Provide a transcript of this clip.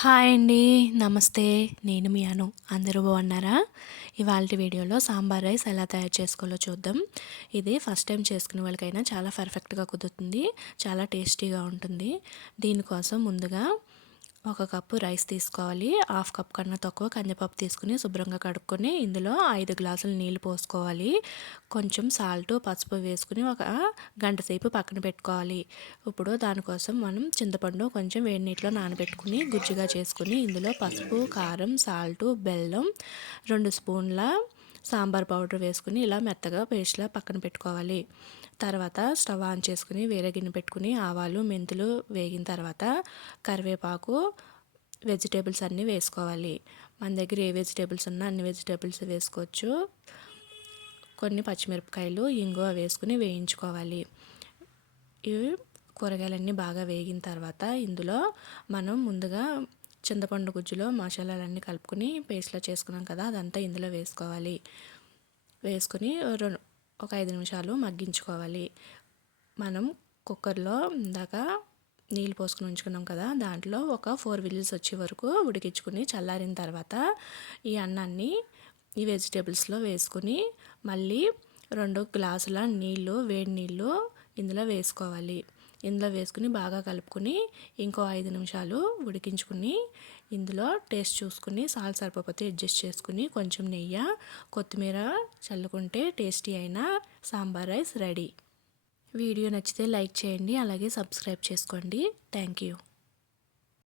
Hi అండి నమస్తే. నేను మీ అను. అందరూ బాగున్నారా? ఇవాళ వీడియోలో సాంబార్ రైస్ ఎలా తయారు చేసుకోవాలో చూద్దాం. ఇది ఫస్ట్ టైం చేసుకునే వాళ్ళకైనా చాలా పర్ఫెక్ట్గా కుదురుతుంది. చాలా టేస్టీగా ఉంటుంది. దీనికోసం ముందుగా ఒక కప్పు రైస్ తీసుకోవాలి. హాఫ్ కప్ కన్నా తక్కువ కందిపప్పు తీసుకుని శుభ్రంగా కడుక్కొని ఇందులో ఐదు గ్లాసులు నీళ్ళు పోసుకోవాలి. కొంచెం సాల్ట్ పసుపు వేసుకుని ఒక గంట సేపు పక్కన పెట్టుకోవాలి. ఇప్పుడు దానికోసం మనం చింతపండు కొంచెం వేడి నీటిలో నానబెట్టుకుని గుజ్జుగా చేసుకుని ఇందులో పసుపు కారం సాల్ట్ బెల్లం రెండు స్పూన్ల సాంబార్ పౌడర్ వేసుకుని ఇలా మెత్తగా పేస్ట్లా పక్కన పెట్టుకోవాలి. తర్వాత స్టవ్ ఆన్ చేసుకుని వేరే గిన్నె పెట్టుకుని ఆవాలు మెంతులు వేగిన తర్వాత కరివేపాకు వెజిటేబుల్స్ అన్నీ వేసుకోవాలి. మన దగ్గర ఏ వెజిటేబుల్స్ ఉన్నా అన్ని వెజిటేబుల్స్ వేసుకోవచ్చు. కొన్ని పచ్చిమిరపకాయలు ఇంగువ వేసుకుని వేయించుకోవాలి. ఇవి కూరగాయలన్నీ బాగా వేగిన తర్వాత ఇందులో మనం ముందుగా చింతపండు గుజ్జులో మసాలాలన్నీ కలుపుకొని పేస్ట్లో చేసుకున్నాం కదా అదంతా ఇందులో వేసుకోవాలి. వేసుకొని ఒక ఐదు నిమిషాలు మగ్గించుకోవాలి. మనం కుక్కర్లో ఇందాక నీళ్ళు పోసుకుని ఉంచుకున్నాం కదా దాంట్లో ఒక ఫోర్ విజిల్స్ వచ్చే వరకు ఉడికించుకుని చల్లారిన తర్వాత ఈ అన్నాన్ని ఈ వెజిటేబుల్స్లో వేసుకుని మళ్ళీ రెండు గ్లాసుల నీళ్ళు వేడి నీళ్ళు ఇందులో వేసుకోవాలి. ఇందులో వేసుకుని బాగా కలుపుకొని ఇంకో ఐదు నిమిషాలు ఉడికించుకుని ఇందులో టేస్ట్ చూసుకుని సాల్ సరిపోతే అడ్జస్ట్ చేసుకుని కొంచెం నెయ్యి కొత్తిమీర చల్లుకుంటే టేస్టీ అయిన సాంబార్ రైస్ రెడీ. వీడియో నచ్చితే లైక్ చేయండి అలాగే సబ్స్క్రైబ్ చేసుకోండి. Thank you.